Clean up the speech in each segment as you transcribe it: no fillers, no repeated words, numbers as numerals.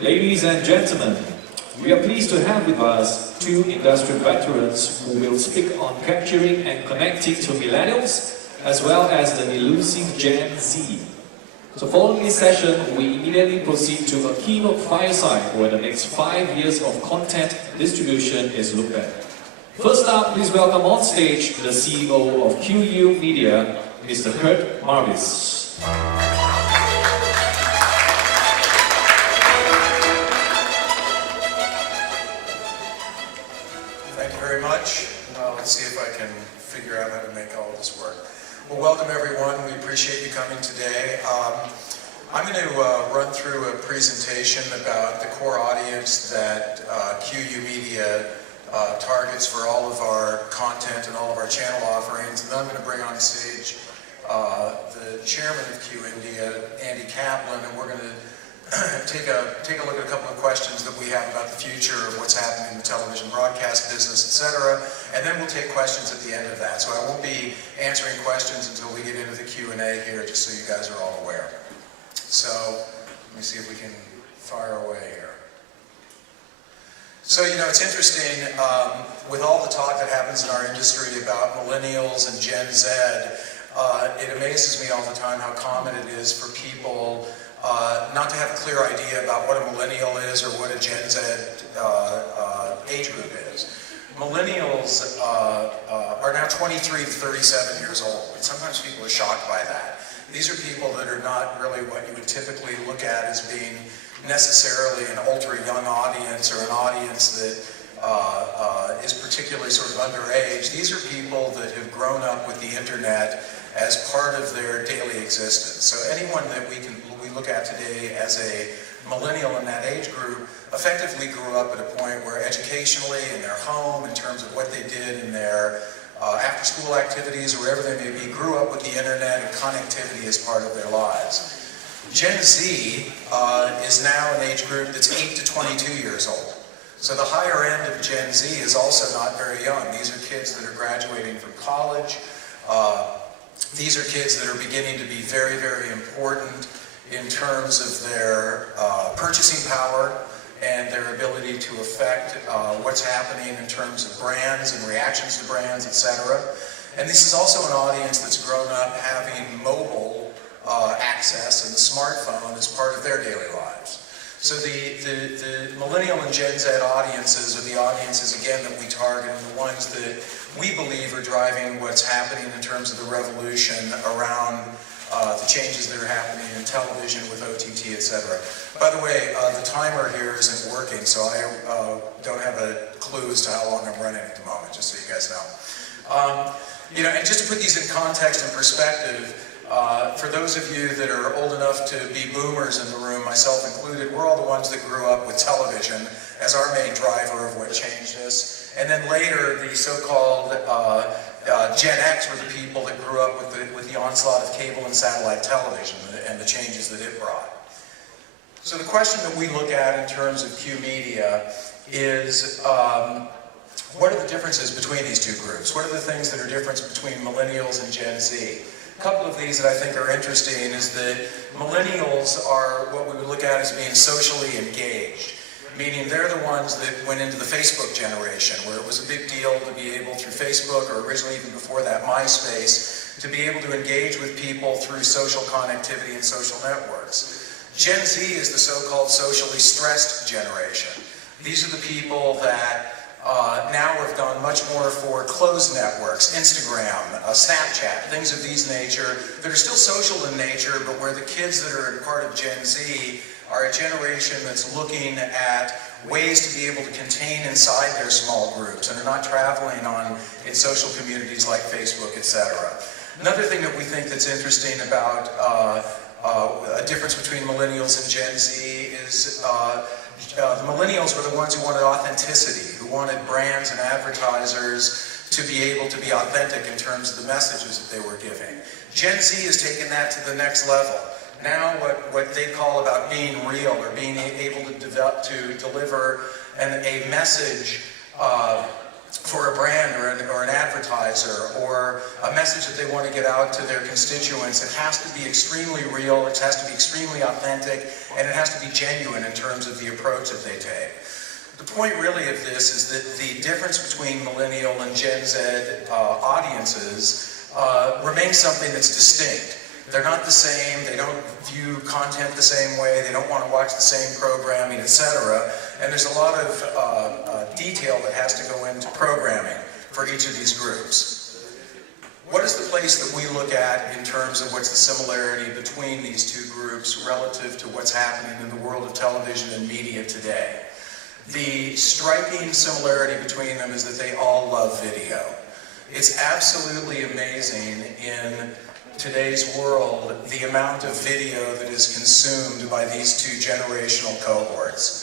Ladies and gentlemen, we are pleased to have with us two industry veterans who will speak on capturing and connecting to millennials as well as the elusive Gen Z. So following this session, we immediately proceed to a keynote fireside where the next 5 years of content distribution is looked at. First up, please welcome on stage the CEO of QU Media, Mr. Kurt Marvis. Thank you very much. Let's see if I can figure out how to make all this work. Well, welcome everyone. We appreciate you coming today. I'm going to run through a presentation about the core audience that QU Media targets for all of our content and all of our channel offerings. And then I'm going to bring on stage the chairman of QU India, Andy Kaplan, and we're going to take a look at a couple of questions that we have about the future of what's happening in the television broadcast business, etc. And then we'll take questions at the end of that. So I won't be answering questions until we get into the Q&A here, just so you guys are all aware. So let me see if we can fire away here. So, you know, it's interesting, with all the talk that happens in our industry about millennials and Gen Z, it amazes me all the time how common it is for people not to have a clear idea about what a millennial is or what a Gen Z age group is. Millennials are now 23 to 37 years old, and sometimes people are shocked by that. These are people that are not really what you would typically look at as being necessarily an ultra-young audience or an audience that is particularly sort of underage. These are people that have grown up with the internet as part of their daily existence. So anyone that we look at today as a millennial in that age group effectively grew up at a point where educationally in their home, in terms of what they did in their after-school activities or wherever they may be, grew up with the internet and connectivity as part of their lives. Gen Z is now an age group that's 8 to 22 years old. So the higher end of Gen Z is also not very young. These are kids that are graduating from college. These are kids that are beginning to be very, very important in terms of their purchasing power and their ability to affect what's happening in terms of brands and reactions to brands, etc. And this is also an audience that's grown up having mobile access and the smartphone as part of their daily lives. So the millennial and Gen Z audiences are the audiences, again, that we target, and the ones that we believe are driving what's happening in terms of the revolution around the changes that are happening in television with OTT, etc. By the way, the timer here isn't working, so I don't have a clue as to how long I'm running at the moment, just so you guys know. You know, and just to put these in context and perspective, for those of you that are old enough to be boomers in the room, myself included, we're all the ones that grew up with television as our main driver of what changed us. And then later, the so-called Gen X were the people that grew up with the onslaught of cable and satellite television and the changes that it brought. So the question that we look at in terms of Q Media is, what are the differences between these two groups? What are the things that are different between millennials and Gen Z? A couple of these that I think are interesting is that millennials are what we would look at as being socially engaged, meaning they're the ones that went into the Facebook generation, where it was a big deal to be able through Facebook, or originally even before that MySpace, to be able to engage with people through social connectivity and social networks. Gen Z is the so-called socially stressed generation. These are the people that now have gone much more for closed networks, Instagram, Snapchat, things of these nature that are still social in nature, but where the kids that are part of Gen Z are a generation that's looking at ways to be able to contain inside their small groups and are not traveling in social communities like Facebook, etc. Another thing that we think that's interesting about a difference between millennials and Gen Z is the millennials were the ones who wanted authenticity, who wanted brands and advertisers to be able to be authentic in terms of the messages that they were giving. Gen Z has taken that to the next level. Now what they call about being real, or being able to deliver a message for a brand or an advertiser or a message that they want to get out to their constituents, it has to be extremely real, it has to be extremely authentic, and it has to be genuine in terms of the approach that they take. The point really of this is that the difference between Millennial and Gen Z audiences remains something that's distinct. They're not the same, they don't view content the same way, they don't want to watch the same programming, etc. And there's a lot of detail that has to go into programming for each of these groups. What is the place that we look at in terms of what's the similarity between these two groups relative to what's happening in the world of television and media today? The striking similarity between them is that they all love video. It's absolutely amazing in today's world the amount of video that is consumed by these two generational cohorts.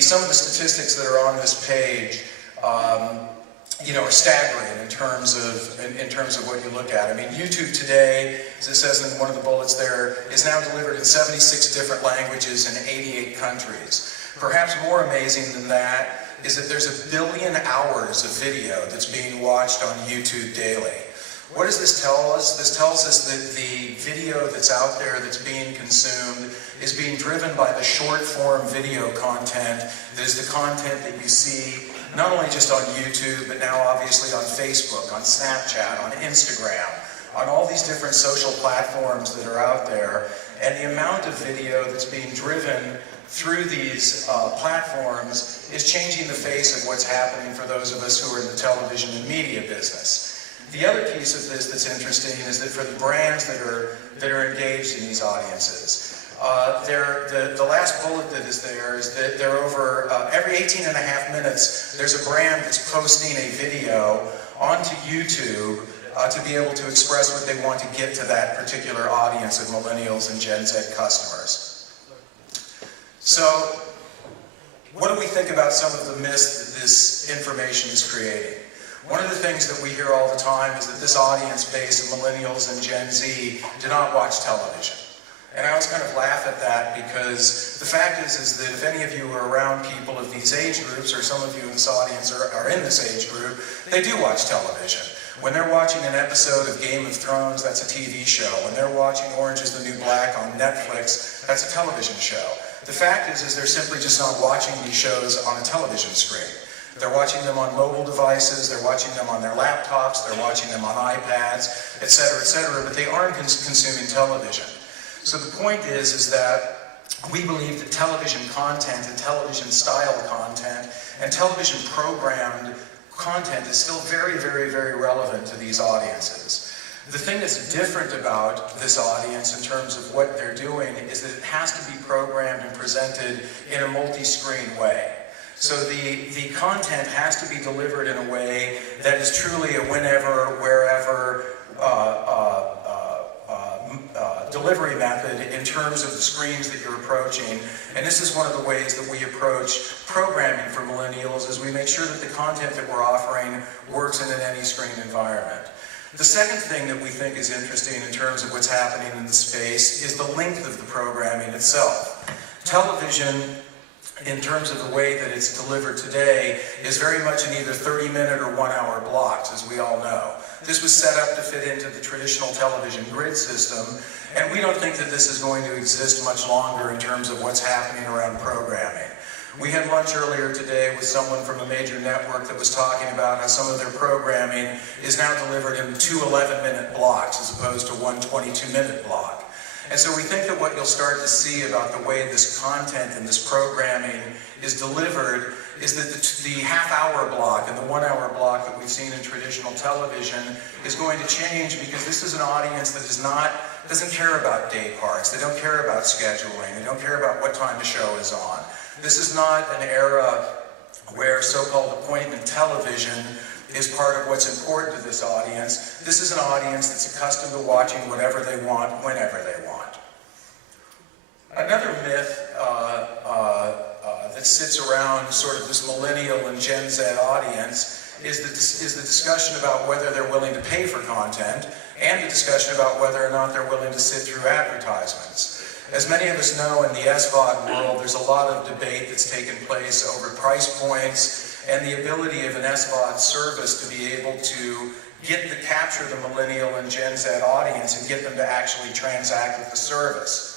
Some of the statistics that are on this page are staggering in terms of what you look at. I mean, YouTube today, as it says in one of the bullets there, is now delivered in 76 different languages in 88 countries. Perhaps more amazing than that is that there's 1 billion hours of video that's being watched on YouTube daily. What does this tell us? This tells us that the video that's out there that's being consumed is being driven by the short form video content that is the content that you see not only just on YouTube, but now obviously on Facebook, on Snapchat, on Instagram, on all these different social platforms that are out there. And the amount of video that's being driven through these platforms is changing the face of what's happening for those of us who are in the television and media business. The other piece of this that's interesting is that for the brands that are engaged in these audiences, the last bullet that is there is that they're over every 18 and a half minutes, there's a brand that's posting a video onto YouTube to be able to express what they want to get to that particular audience of millennials and Gen Z customers. So, what do we think about some of the myths that this information is creating? One of the things that we hear all the time is that this audience base of millennials and Gen Z do not watch television. And I always kind of laugh at that because the fact is that if any of you are around people of these age groups, or some of you in this audience are in this age group, they do watch television. When they're watching an episode of Game of Thrones, that's a TV show. When they're watching Orange is the New Black on Netflix, that's a television show. The fact is they're simply just not watching these shows on a television screen. They're watching them on mobile devices, they're watching them on their laptops, they're watching them on iPads, etc., but they aren't consuming television. So the point is that we believe that television content and television style content and television programmed content is still very, very, very relevant to these audiences. The thing that's different about this audience in terms of what they're doing is that it has to be programmed and presented in a multi-screen way. So the content has to be delivered in a way that is truly a whenever, wherever delivery method in terms of the screens that you're approaching. And this is one of the ways that we approach programming for millennials, is we make sure that the content that we're offering works in an any-screen environment. The second thing that we think is interesting in terms of what's happening in the space is the length of the programming itself. Television, in terms of the way that it's delivered today, is very much in either 30-minute or 1-hour blocks, as we all know. This was set up to fit into the traditional television grid system, and we don't think that this is going to exist much longer in terms of what's happening around programming. We had lunch earlier today with someone from a major network that was talking about how some of their programming is now delivered in 2 11-minute blocks as opposed to 1 22-minute block. And so we think that what you'll start to see about the way this content and this programming is delivered is that the half-hour block and the 1-hour block that we've seen in traditional television is going to change, because this is an audience that doesn't care about day parts, they don't care about scheduling, they don't care about what time the show is on. This is not an era where so-called appointment television is part of what's important to this audience. This is an audience that's accustomed to watching whatever they want, whenever they want. Another myth that sits around sort of this millennial and Gen Z audience is the discussion about whether they're willing to pay for content, and the discussion about whether or not they're willing to sit through advertisements. As many of us know, in the SVOD world, there's a lot of debate that's taken place over price points and the ability of an SVOD service to be able to capture the millennial and Gen Z audience and get them to actually transact with the service.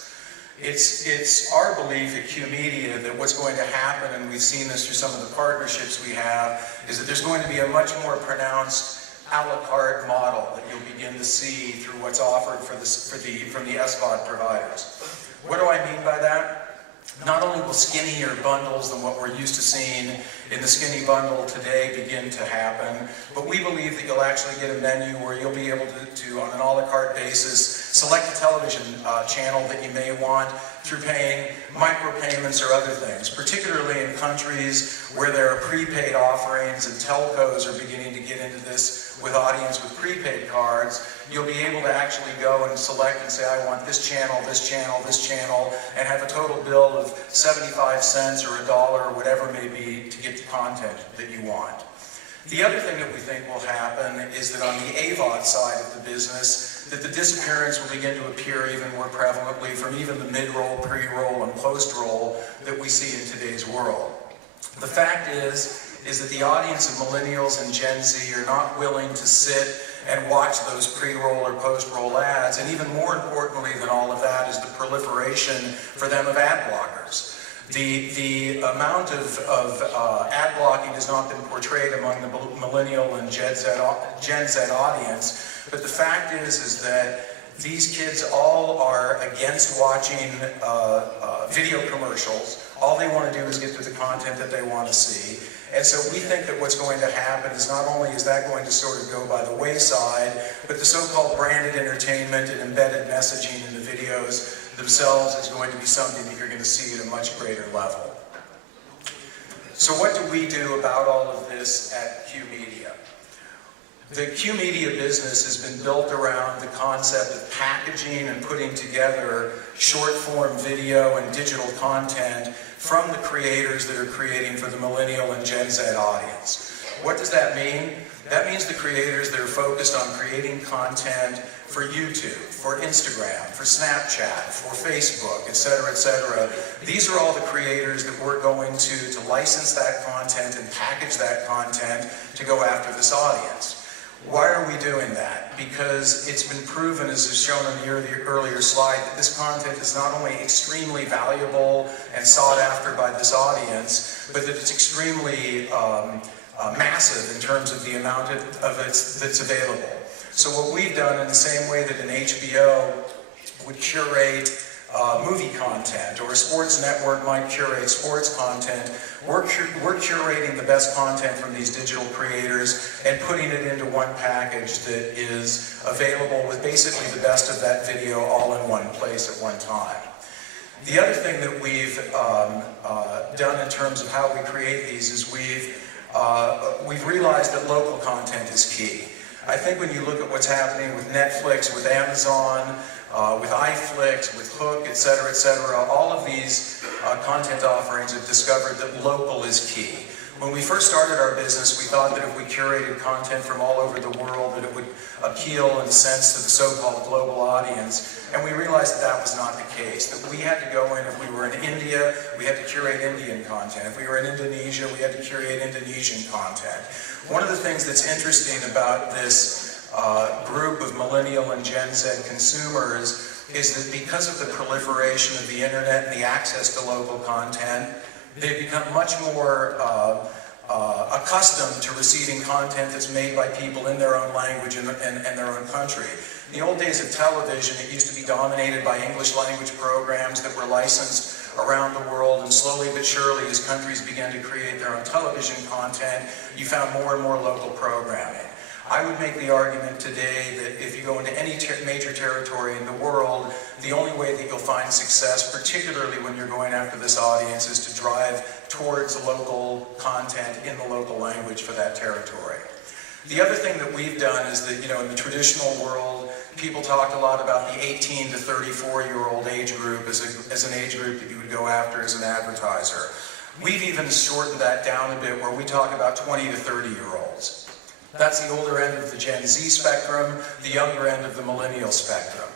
It's our belief at Q Media that what's going to happen, and we've seen this through some of the partnerships we have, is that there's going to be a much more pronounced a la carte model that you'll begin to see through what's offered from the SVOD providers. What do I mean by that? Not only will skinnier bundles than what we're used to seeing in the skinny bundle today begin to happen, but we believe that you'll actually get a menu where you'll be able to on an a la carte basis, select a television channel that you may want through paying micropayments or other things, particularly in countries where there are prepaid offerings and telcos are beginning to get into this with audience with prepaid cards. You'll be able to actually go and select and say, I want this channel, this channel, this channel, and have a total bill of 75 cents or $1 or whatever it may be to get the content that you want. The other thing that we think will happen is that on the AVOD side of the business, that the disappearance will begin to appear even more prevalently from even the mid-roll, pre-roll, and post-roll that we see in today's world. The fact is that the audience of millennials and Gen Z are not willing to sit and watch those pre-roll or post-roll ads, and even more importantly than all of that is the proliferation for them of ad blockers. The amount of ad blocking has not been portrayed among the millennial and Gen Z audience, but the fact is that these kids all are against watching video commercials. All they want to do is get to the content that they want to see. And so we think that what's going to happen is not only is that going to sort of go by the wayside, but the so-called branded entertainment and embedded messaging in the videos themselves is going to be something that you're going to see at a much greater level. So what do we do about all of this at Q Media? The Q Media business has been built around the concept of packaging and putting together short-form video and digital content from the creators that are creating for the millennial and Gen Z audience. What does that mean? That means the creators that are focused on creating content for YouTube, for Instagram, for Snapchat, for Facebook, etc., etc. These are all the creators that we're going to license that content and package that content to go after this audience. Why are we doing that? Because it's been proven, as is shown on the earlier slide, that this content is not only extremely valuable and sought after by this audience, but that it's extremely massive in terms of the amount of it that's available. So what we've done, in the same way that an HBO would curate movie content, or a sports network might curate sports content, we're curating the best content from these digital creators and putting it into one package that is available with basically the best of that video all in one place at one time. The other thing that we've done in terms of how we create these is we've realized that local content is key. I think when you look at what's happening with Netflix, with Amazon, with iFlix, with Hook, etc., all of these content offerings have discovered that local is key. When we first started our business, we thought that if we curated content from all over the world, that it would appeal in a sense to the so-called global audience, and we realized that that was not the case, that we had to go in, if we were in India, we had to curate Indian content. If we were in Indonesia, we had to curate Indonesian content. One of the things that's interesting about this group of millennial and Gen Z consumers is that because of the proliferation of the internet and the access to local content, they've become much more accustomed to receiving content that's made by people in their own language and their own country. In the old days of television, it used to be dominated by English language programs that were licensed around the world, and slowly but surely, as countries began to create their own television content, you found more and more local programming. I would make the argument today that if you go into any major territory in the world, the only way that you'll find success, particularly when you're going after this audience, is to drive towards local content in the local language for that territory. The other thing that we've done is that, in the traditional world, people talked a lot about the 18 to 34-year-old age group as an age group that you would go after as an advertiser. We've even shortened that down a bit, where we talk about 20 to 30-year-olds. That's the older end of the Gen Z spectrum, the younger end of the millennial spectrum.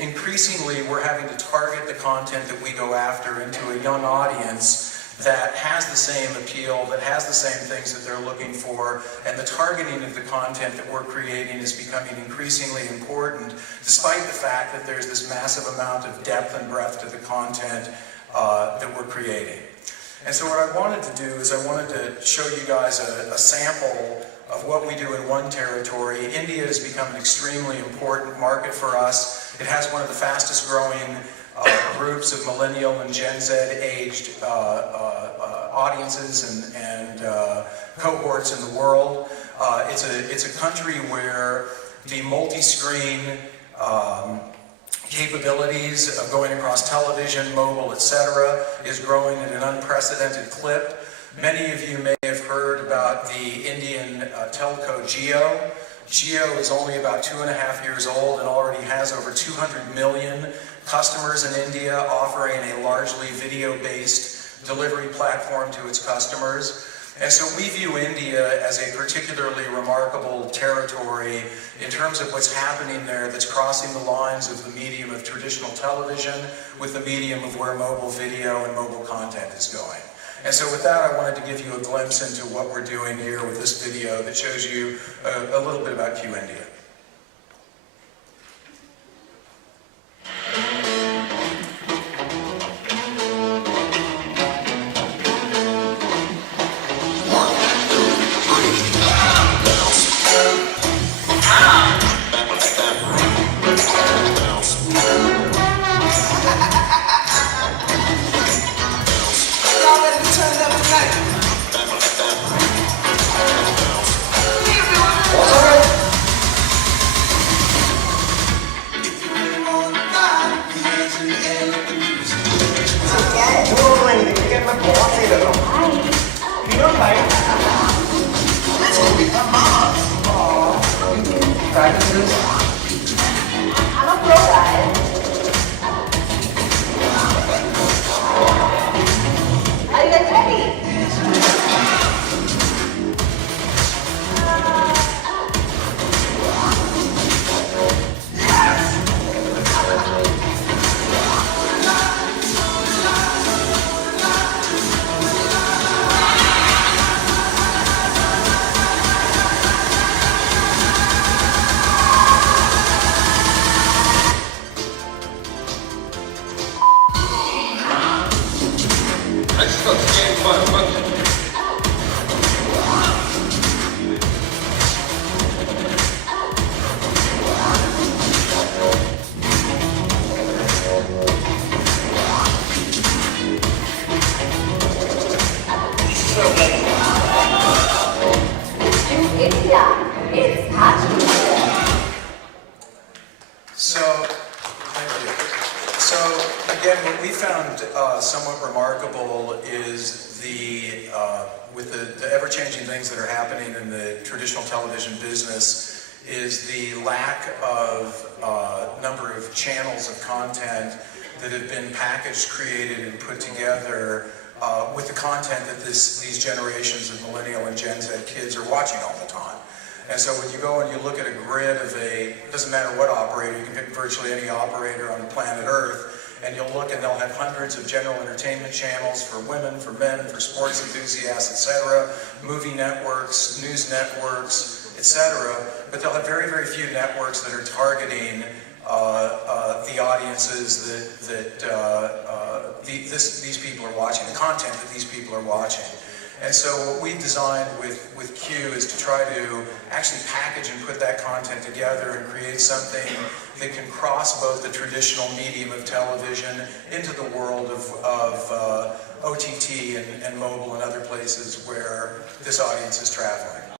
Increasingly, we're having to target the content that we go after into a young audience that has the same appeal, that has the same things that they're looking for, and the targeting of the content that we're creating is becoming increasingly important, despite the fact that there's this massive amount of depth and breadth to the content that we're creating. And so what I wanted to do is I wanted to show you guys a sample of what we do in one territory. India has become an extremely important market for us. It has one of the fastest growing groups of Millennial and Gen Z aged audiences and cohorts in the world. It's a country where the multi-screen capabilities of going across television, mobile, etc. is growing at an unprecedented clip. Many of you may have heard about the Indian telco Jio. Jio is only about 2.5 years old and already has over 200 million customers in India, offering a largely video-based delivery platform to its customers. And so we view India as a particularly remarkable territory in terms of what's happening there that's crossing the lines of the medium of traditional television with the medium of where mobile video and mobile content is going. And so with that, I wanted to give you a glimpse into what we're doing here with this video that shows you a little bit about Q India. Practices? I'm a pro, guys. Are you guys ready? Again, what we found somewhat remarkable is with the ever-changing things that are happening in the traditional television business, is the lack of number of channels of content that have been packaged, created, and put together with the content that these generations of Millennial and Gen Z kids are watching all the time. And so when you go and you look at a grid of it doesn't matter what operator, you can pick virtually any operator on planet Earth, and you'll look and they'll have hundreds of general entertainment channels for women, for men, for sports enthusiasts, etc., movie networks, news networks, etc., but they'll have very, very few networks that are targeting the audiences that these people are watching, the content that these people are watching. And so what we designed with Q is to try to actually package and put that content together and create something that can cross both the traditional medium of television into the world of OTT and mobile and other places where this audience is traveling.